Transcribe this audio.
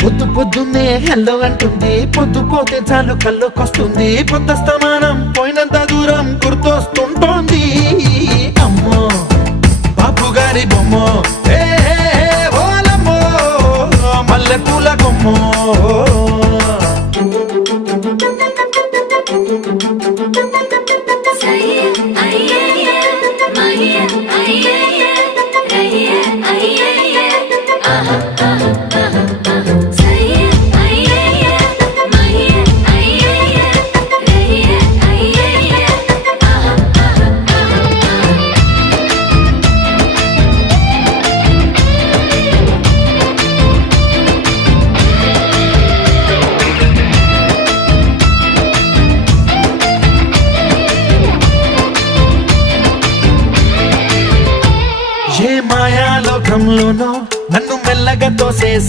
పొద్దు పొద్దున్నే హెల్లో అంటుంది, పొద్దు పోతే చాలు కళ్ళొకొస్తుంది, పొద్దస్తమానం పోయినంత దూరం గుర్తొస్తుంటోంది. అమ్మో బాపు గారి బొమ్మో, ఏ ఓలమ్మో మల్లె పూల కొమ్మో. ఏ మాయాలోకంలోనో నన్ను మెల్లగా తోసేసి